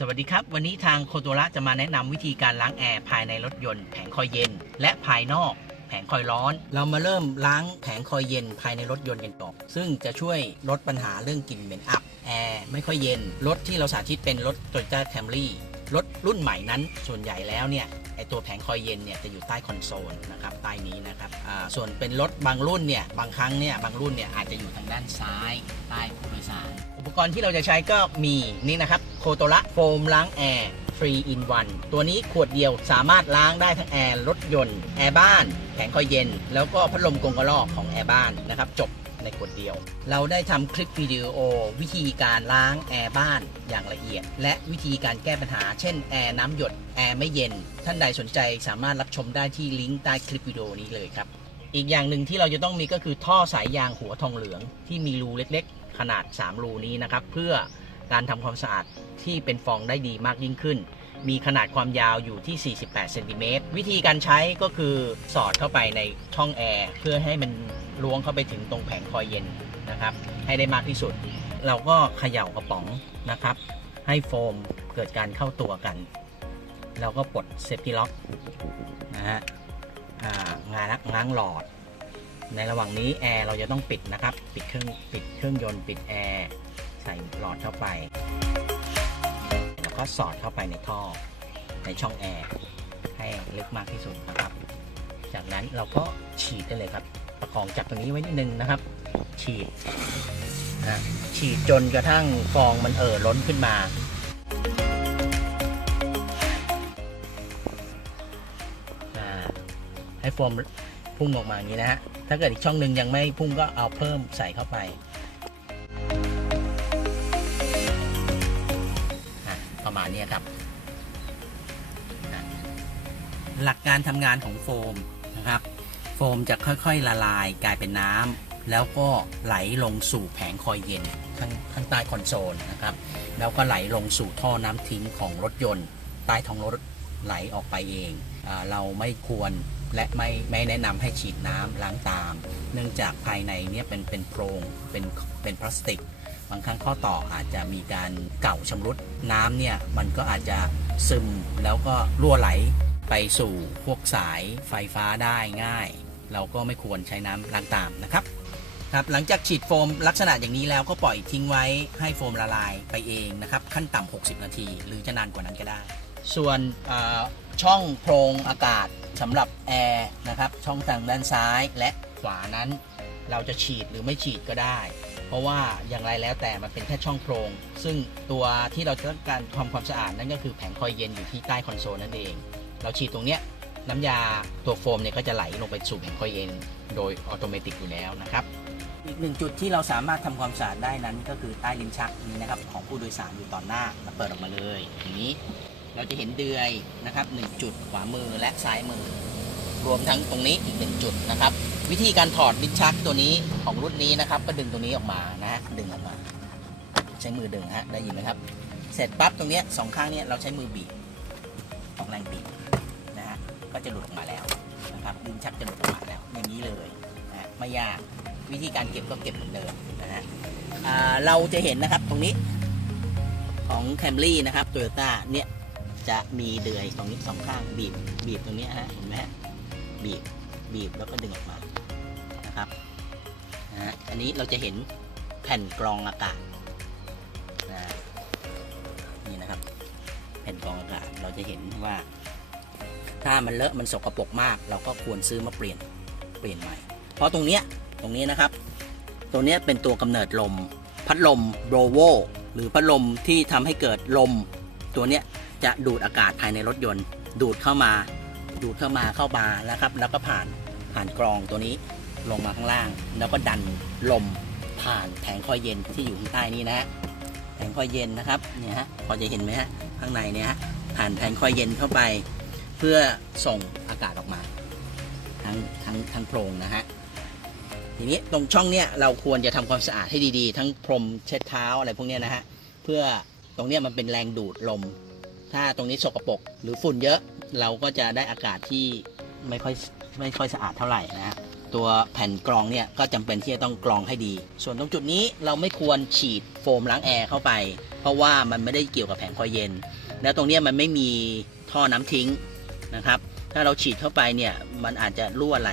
สวัสดีครับ วันนี้ทางโคโตระจะมาแนะนำวิธีการล้างแอร์ภายในรถยนต์แผงคอยเย็น และภายนอก แผงคอยร้อน เรามาเริ่มล้างแผงคอยเย็นภายในรถยนต์กันก่อนซึ่งจะช่วยลดปัญหาเรื่องกลิ่นเหม็นอับแอร์ไม่ค่อยเย็นรถที่เราสาธิตเป็นรถโตโยต้าแคมรี่ รถรุ่นใหม่นั้นส่วนใหญ่แล้วเนี่ยไอตัวแผงคอยเย็นเนี่ยจะอยู่ใต้คอนโซลนะครับใต้นี้นะครับส่วนเป็นรถบางรุ่นเนี่ยบางครั้งเนี่ยบางรุ่นเนี่ยอาจจะอยู่ทางด้านซ้ายใต้ผู้โดยสาร อุปกรณ์ที่เราจะใช้ก็มีนี่นะครับโคโตระโฟมล้างแอร์3 in 1 ตัวนี้ขวดเดียวสามารถล้างได้ทั้งแอร์รถยนต์ แอร์บ้าน แผงคอยเย็น แล้วก็พัดลมกรงกระรอกของแอร์บ้านนะครับ จบ ในขวดเดียว เราได้ทำคลิปวิดีโอ วิธีการล้างแอร์บ้านอย่างละเอียด และวิธีการแก้ปัญหา เช่นแอร์น้ำหยด แอร์ไม่เย็น ท่านใดสนใจสามารถรับชมได้ที่ลิงก์ใต้คลิปวิดีโอนี้เลยครับ อีกอย่างหนึ่งที่เราจะต้องมีก็คือท่อสายยางหัวทองเหลือง ที่มีรูเล็กๆ ขนาด 3 รูนี้นะครับเพื่อการทำความสะอาดที่เป็นฟองได้ดีมากยิ่งขึ้น มีขนาดความยาวอยู่ที่ 48 เซนติเมตร วิธีการใช้ก็คือสอดเข้าไปในช่องแอร์เพื่อให้มันล้วงเข้าไปถึงตรงแผงคอยเย็นนะครับ ให้ได้มากที่สุด เราก็เขย่ากระป๋องนะครับ ให้โฟมเกิดการเข้าตัวกัน เราก็ปลดเซฟตี้ล็อกนะฮะงานง้างหลอด ในระหว่างนี้แอร์เราจะต้องปิดนะครับ ปิดเครื่องปิดเครื่องยนต์ปิดแอร์ใส่หลอดเข้าไป ก็สอดเข้าไปในท่อ ในช่องแอร์ให้ลึกมากที่สุดนะครับ จากนั้นเราก็ฉีดได้เลยครับ ประคองจับตรงนี้ไว้นิดนึงนะครับ ฉีดนะฉีดจนกระทั่งฟองมันเอ่อล้นขึ้นมา ให้โฟมพุ่งออกมาอย่างนี้นะฮะ ถ้าเกิดอีกช่องหนึ่งยังไม่พุ่งก็เอาเพิ่มใส่เข้าไป มาณนี้ครับ หลักการทำงานของโฟมนะครับ โฟมจะค่อยๆละลายกลายเป็นน้ำแล้วก็ไหลลงสู่แผงคอยเย็นข้างข้างใต้คอนโซลนะครับ แล้วก็ไหลลงสู่ท่อน้ำทิ้งของรถยนต์ ใต้ท้องรถไหลออกไปเองอเราไม่ควรและไม่ไม่แนะนำให้ฉีดน้ำล้างตาม เนื่องจากภายในเนี้เป็นเป็นโพรงเป็นเป็นพลาสติก บางครั้งข้อต่ออาจจะมีการเก่าชำรุดน้ำเนี่ยมันก็อาจจะซึมแล้วก็รั่วไหลไปสู่พวกสายไฟฟ้าได้ง่าย เราก็ไม่ควรใช้น้ำล้างตามนะครับครับหลังจากฉีดโฟมลักษณะอย่างนี้แล้วก็ปล่อยทิ้งไว้ให้โฟมละลายไปเองนะครับขั้นต่ำ 60 นาที หรือจะนานกว่านั้นก็ได้ ส่วนช่องโพรงอากาศสำหรับแอร์นะครับช่องทางด้านซ้ายและขวานั้น เราจะฉีดหรือไม่ฉีดก็ได้ เพราะว่าอย่างไรแล้วแต่มันเป็นแค่ช่องโพรง ซึ่งตัวที่เราต้องการทำความสะอาดนั่นก็คือแผงคอยเย็นอยู่ที่ใต้คอนโซลนั่นเอง เราฉีดตรงเนี้ยน้ำยาตัวโฟมเนี่ยก็จะไหลลงไปสู่แผงคอยเย็นโดยอัตโนมัติอยู่แล้วนะครับอีกหนึ่งจุดที่เราสามารถทำความสะอาดได้นั้นก็คือใต้ลิ้นชักนี้นะครับของผู้โดยสารอยู่ตอนหน้าเราเปิดออกมาเลยอย่างนี้ เราจะเห็นเดือยนะครับหนึ่งจุดขวามือและซ้ายมือ รวมทั้งตรงนี้อีกหนึ่งจุดนะครับ วิธีการถอดลิ้นชักตัวนี้ของรุ่นนี้นะครับ ก็ดึงตรงนี้ออกมานะฮะดึงออกมา ใช้มือดึงฮะได้ยินไหมครับ เสร็จปั๊บตรงนี้สองข้างเนี้ยเราใช้มือบีบออกแรงบีบนะฮะก็จะหลุดออกมาแล้วนะครับลิ้นชักจะหลุดออกมาแล้ว อย่างนี้เลยนะฮะไม่ยากวิธีการเก็บก็เก็บเหมือนเดิมนะฮะเราจะเห็นนะครับตรงนี้ของ Camry นะครับ Toyota เนี่ยจะมีเดือยตรงนี้สองข้างบีบบีบตรงนี้ฮะเห็นไหมฮะ บีบบีบแล้วก็ดึงออกมานะครับนะอันนี้เราจะเห็นแผ่นกรองอากาศนะนี่นะครับ แผ่นกรองอากาศเราจะเห็นว่า ถ้ามันเลอะมันสกปรกมาก เราก็ควรซื้อมาเปลี่ยนเปลี่ยนใหม่ เพราะตรงเนี้ยตรงนี้นะครับ ตัวเนี้ยเป็นตัวกำเนิดลม พัดลมโบรโวหรือพัดลมที่ทำให้เกิดลม ตัวเนี้ยจะดูดอากาศภายในรถยนต์ ดูดเข้ามา ดูดเข้ามาเข้ามาแล้วครับ แล้วก็ผ่านผ่านกรองตัวนี้ลงมาข้างล่าง แล้วก็ดันลมผ่านแผงคอยเย็นที่อยู่ข้างใต้นี้นะฮะแผงคอยเย็นนะครับเนี่ยฮะพอจะเห็นไหมฮะข้างในเนี่ยฮะผ่านแผงคอยเย็นเข้าไป เพื่อส่งอากาศออกมาทั้งทั้งทั้งโพรงนะฮะทีนี้ตรงช่องเนี้ยเราควรจะทำความสะอาดให้ดีๆ ทั้งพรมเช็ดเท้าอะไรพวกเนี้ยนะฮะเพื่อตรงเนี้ยมันเป็นแรงดูดลม ถ้าตรงนี้สกปรกหรือฝุ่นเยอะ เราก็จะได้อากาศที่ไม่ค่อยไม่ค่อยสะอาดเท่าไหร่นะตัวแผ่นกรองเนี่ยก็จำเป็นที่จะต้องกรองให้ดี ส่วนตรงจุดนี้เราไม่ควรฉีดโฟมล้างแอร์เข้าไป เพราะว่ามันไม่ได้เกี่ยวกับแผงคอยเย็น แล้วตรงนี้มันไม่มีท่อน้ำทิ้งนะครับ ถ้าเราฉีดเข้าไปเนี่ยมันอาจจะรั่วไหล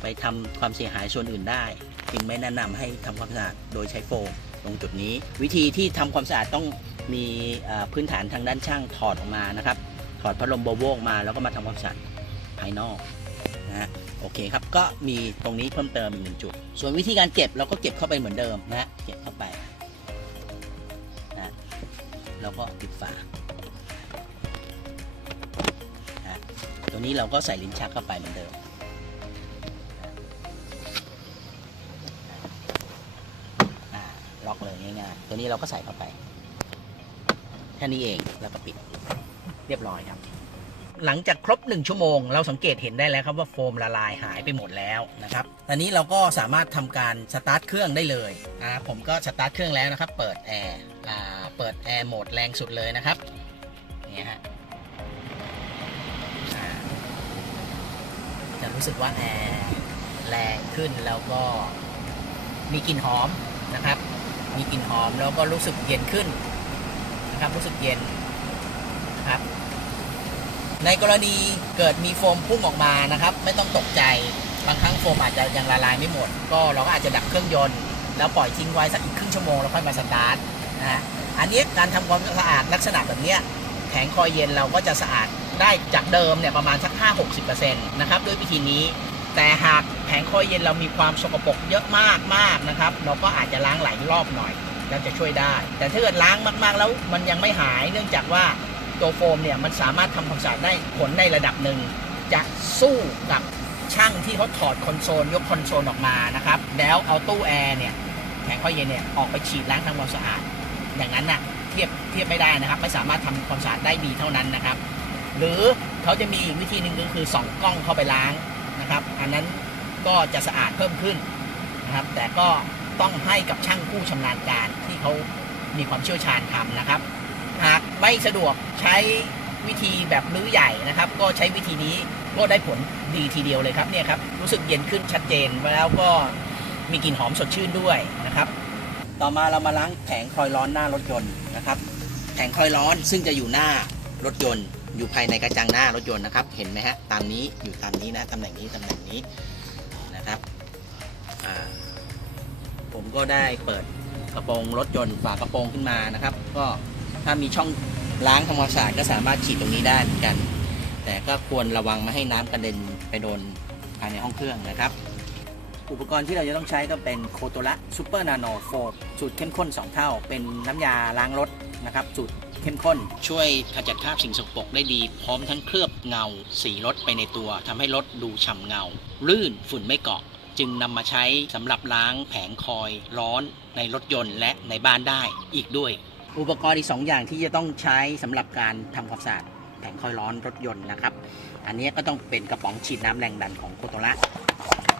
ไปทำความเสียหายส่วนอื่นได้ จึงไม่แนะนำให้ทำความสะอาดโดยใช้โฟมตรงจุดนี้ วิธีที่ทำความสะอาดต้องมีพื้นฐานทางด้านช่างถอดออกมานะครับ ถอดพัดลมโบโวกมาแล้วก็มาทำความสะอาดภายนอกนะฮะโอเคครับก็มีตรงนี้เพิ่มเติมอีกหนึ่งจุด ส่วนวิธีการเก็บเราก็เก็บเข้าไปเหมือนเดิมนะฮะเก็บเข้าไปนะแล้วก็ปิดฝานะตัวนี้เราก็ใส่ลิ้นชักเข้าไปเหมือนเดิมล็อกเลยง่ายๆตัวนี้เราก็ใส่เข้าไปแค่นี้เองแล้วก็ปิด เรียบร้อยครับ หลังจากครบ 1 ชั่วโมง เราสังเกตเห็นได้แล้วครับว่าโฟมละลายหายไปหมดแล้วนะครับตอนนี้เราก็สามารถทำการสตาร์ทเครื่องได้เลยอ่าผมก็สตาร์ทเครื่องแล้วนะครับ เปิดแอร์อ่าเปิดแอร์โหมดแรงสุดเลยนะครับเนี่ยฮะจะรู้สึกว่าแอร์แรงขึ้นแล้วก็มีกลิ่นหอมนะครับ มีกลิ่นหอมแล้วก็รู้สึกเย็นขึ้นนะครับ รู้สึกเย็นนะครับ ในกรณีเกิดมีโฟมพุ่งออกมานะครับ ไม่ต้องตกใจบางครั้งโฟมอาจจะยังละลายไม่หมด ก็เราก็อาจจะดับเครื่องยนต์ แล้วปล่อยทิ้งไว้สักอีกครึ่งชั่วโมงแล้วค่อยมาสตาร์ทนะฮะอันนี้การทำความสะอาดลักษณะแบบนี้แผงคอยเย็นเราก็จะสะอาดได้จากเดิมเนี่ยประมาณสัก 5-60%นะครับด้วยวิธีนี้ แต่หากแผงคอยเย็นเรามีความสกปรกเยอะมากมากนะครับ เราก็อาจจะล้างหลายรอบหน่อยแล้วจะช่วยได้ แต่ถ้าเกิดล้างมากๆแล้วมันยังไม่หายเนื่องจากว่า ตัวโฟมเนี่ยมันสามารถทำความสะอาดได้ผลในระดับหนึ่ง จะสู้กับช่างที่เขาถอดคอนโซลยกคอนโซลออกมานะครับ แล้วเอาตู้แอร์เนี่ยแผงคอเย็นเนี่ยออกไปฉีดล้างทำความสะอาด อย่างนั้นน่ะเทียบเทียบไม่ได้นะครับ ไม่สามารถทำความสะอาดได้ดีเท่านั้นนะครับ หรือเขาจะมีอีกวิธีหนึ่งก็คือส่องกล้องเข้าไปล้างนะครับ อันนั้นก็จะสะอาดเพิ่มขึ้นนะครับ แต่ก็ต้องให้กับช่างผู้ชำนาญการที่เขามีความเชี่ยวชาญทำนะครับ ไม่สะดวกใช้วิธีแบบรื้อใหญ่นะครับ ก็ใช้วิธีนี้ก็ได้ผลดีทีเดียวเลยครับเนี่ยครับรู้สึกเย็นขึ้นชัดเจนแล้วก็มีกลิ่นหอมสดชื่นด้วยนะครับ ต่อมาเรามาล้างแผงคอยล์ร้อนหน้ารถยนต์นะครับ แผงคอยล์ร้อนซึ่งจะอยู่หน้ารถยนต์ อยู่ภายในกระจังหน้ารถยนต์นะครับ เห็นไหมฮะตามนี้อยู่ตามนี้นะตำแหน่งนี้ตำแหน่งนี้นะครับผมก็ได้เปิดกระโปรงรถยนต์ฝากระโปรงขึ้นมานะครับ ก็ ถ้ามีช่องล้างทำความสะอาดก็สามารถฉีดตรงนี้ได้เหมือนกัน แต่ก็ควรระวังไม่ให้น้ำกระเด็นไปโดนภายในห้องเครื่องนะครับ อุปกรณ์ที่เราจะต้องใช้ก็เป็นโคโตระซูเปอร์นาโนโฟสูตรเข้มข้น 2 เท่า เป็นน้ำยาล้างรถนะครับสูตรเข้มข้น ช่วยขจัดคราบสิ่งสกปรกได้ดี พร้อมทั้งเคลือบเงา สีรถไปในตัวทำให้รถดูฉ่ำเงา ลื่นฝุ่นไม่เกาะจึงนำมาใช้สำหรับล้างแผงคอย ร้อนในรถยนต์และในบ้านได้อีกด้วย อุปกรณ์อีก 2 อย่างที่จะต้องใช้สำหรับการทำความสะอาดแผงคอยร้อนรถยนต์นะครับ อันนี้ก็ต้องเป็นกระป๋องฉีดน้ำแรงดันของโคโตระ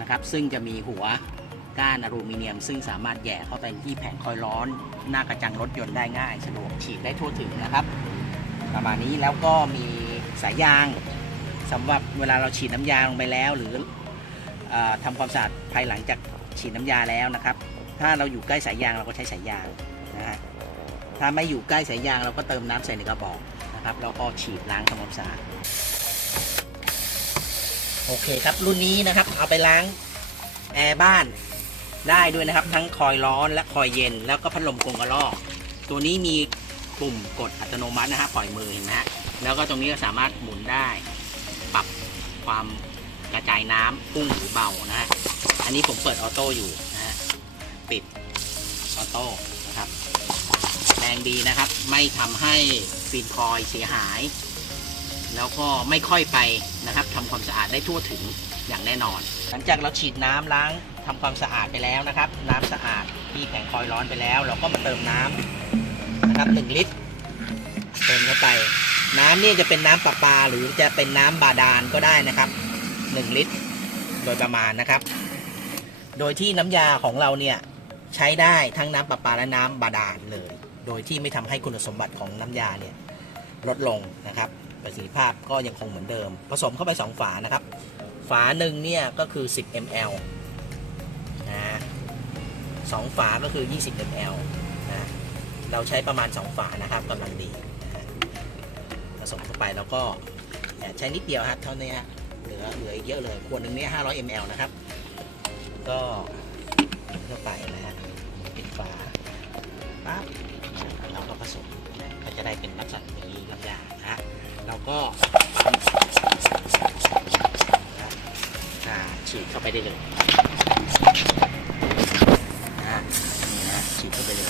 นะครับ ซึ่งจะมีหัวก้านอลูมิเนียม ซึ่งสามารถแหย่เข้าไปที่แผงคอยร้อน หน้ากระจังรถยนต์ได้ง่าย สะดวกฉีดได้ทั่วถึงนะครับ ประมาณนี้แล้วก็มีสายยางสำหรับเวลาเราฉีดน้ำยาลงไปแล้ว หรือออทำความสะอาดภายหลังจากฉีดน้ำยาแล้วนะครับ ถ้าเราอยู่ใกล้สายยางเราก็ใช้สายยางนะฮะ ถ้าไม่อยู่ใกล้สายยางเราก็เติมน้ำใส่ในกระบอกนะครับแล้วก็ฉีดล้างทำความสะอาดโอเคครับ รุ่นนี้นะครับ เอาไปล้างแอร์บ้านได้ด้วยนะครับ ทั้งคอยร้อนและคอยเย็น แล้วก็พัดลมกรงกระรอกตัวนี้มีปุ่มกดอัตโนมัตินะฮะปล่อยมือเห็นไหมฮะแล้วก็ตรงนี้ก็สามารถหมุนได้ ปรับความกระจายน้ำพุ่งหรือเบานะฮะอันนี้ผมเปิดออโต้อยู่นะฮะปิดออโต้ แรงดีนะครับ ไม่ทำให้ฟีนคอยเสียหาย แล้วก็ไม่ค่อยไปนะครับทำความสะอาดได้ทั่วถึงอย่างแน่นอน หลังจากเราฉีดน้ำล้างทำความสะอาดไปแล้วนะครับ น้ำสะอาดที่แผงคอยร้อนไปแล้ว เราก็มาเติมน้ำนะครับหนึ่งลิตรเติมเข้าไป น้ำนี่จะเป็นน้ำประปาหรือจะเป็นน้ำบาดาลก็ได้นะครับหนึ่งลิตร โดยประมาณนะครับ โดยที่น้ำยาของเราเนี่ยใช้ได้ทั้งน้ำประปาและน้ำบาดาลเลย โดยที่ไม่ทำให้คุณสมบัติของน้ำยาเนี่ยลดลงนะครับประสิทธิภาพก็ยังคงเหมือนเดิม ผสมเข้าไป 2 ฝานะครับ ฝาหนึ่งเนี่ยก็คือ 10 ml นะฮะสองฝาก็คือ 20 ml นะเราใช้ประมาณ 2 ฝานะครับกำลังดีนะผสมเข้าไปแล้วก็ใช้นิดเดียวฮะเท่านี้เหลือเหลืออีกเยอะเลยขวดหนึ่งเนี่ย500 ml นะครับ ก็เข้าไปนะฮะปิดฝาปั๊บ เราก็ผสมก็จะได้เป็นลักษณะนี้น้ำยานะฮะเราก็อาฉีดเข้าไปได้เลยนะฮะนี่นะฉีดเข้าไปเลย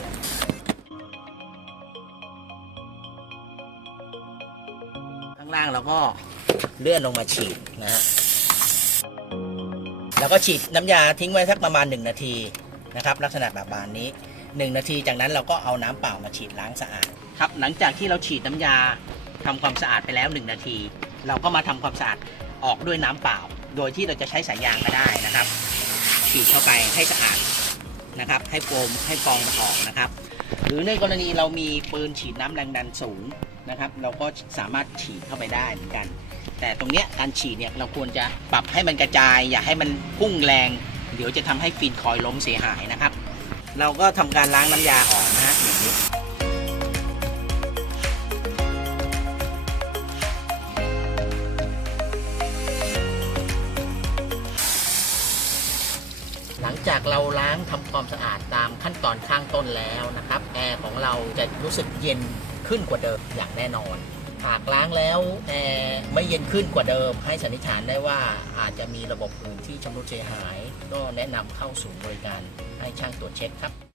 ข้างล่างเราก็เลื่อนลงมาฉีดนะฮะแล้วก็ฉีดน้ำยาทิ้งไว้สักประมาณ1นาทีนะครับ ลักษณะแบบบานนี้ 1 นาที จากนั้นเราก็เอาน้ำเปล่ามาฉีดล้างสะอาดครับหลังจากที่เราฉีดน้ำยาทำความสะอาดไปแล้ว 1 นาที เราก็มาทำความสะอาดออกด้วยน้ำเปล่า โดยที่เราจะใช้สายยางก็ได้นะครับ ฉีดเข้าไปให้สะอาดนะครับ ให้โฟมให้ฟองมันออกนะครับ หรือในกรณีเรามีปืนฉีดน้ำแรงดันสูงนะครับ เราก็สามารถฉีดเข้าไปได้เหมือนกัน แต่ตรงเนี้ยการฉีดเนี่ยเราควรจะปรับให้มันกระจาย อย่าให้มันพุ่งแรง เดี๋ยวจะทำให้ฟินคอยล์ล้มเสียหายนะครับ เราก็ทำการล้างน้ำยาออกนะฮะอย่างนี้หลังจากเราล้างทำความสะอาดตามขั้นตอนข้างต้นแล้วนะครับ แอร์ของเราจะรู้สึกเย็นขึ้นกว่าเดิมอย่างแน่นอน หากล้างแล้วแอร์ไม่เย็นขึ้นกว่าเดิม ให้สันนิษฐานได้ว่าอาจจะมีระบบอื่นที่ชำรุดเสียหาย ก็แนะนำเข้าสู่บริการให้ช่างตรวจเช็คครับ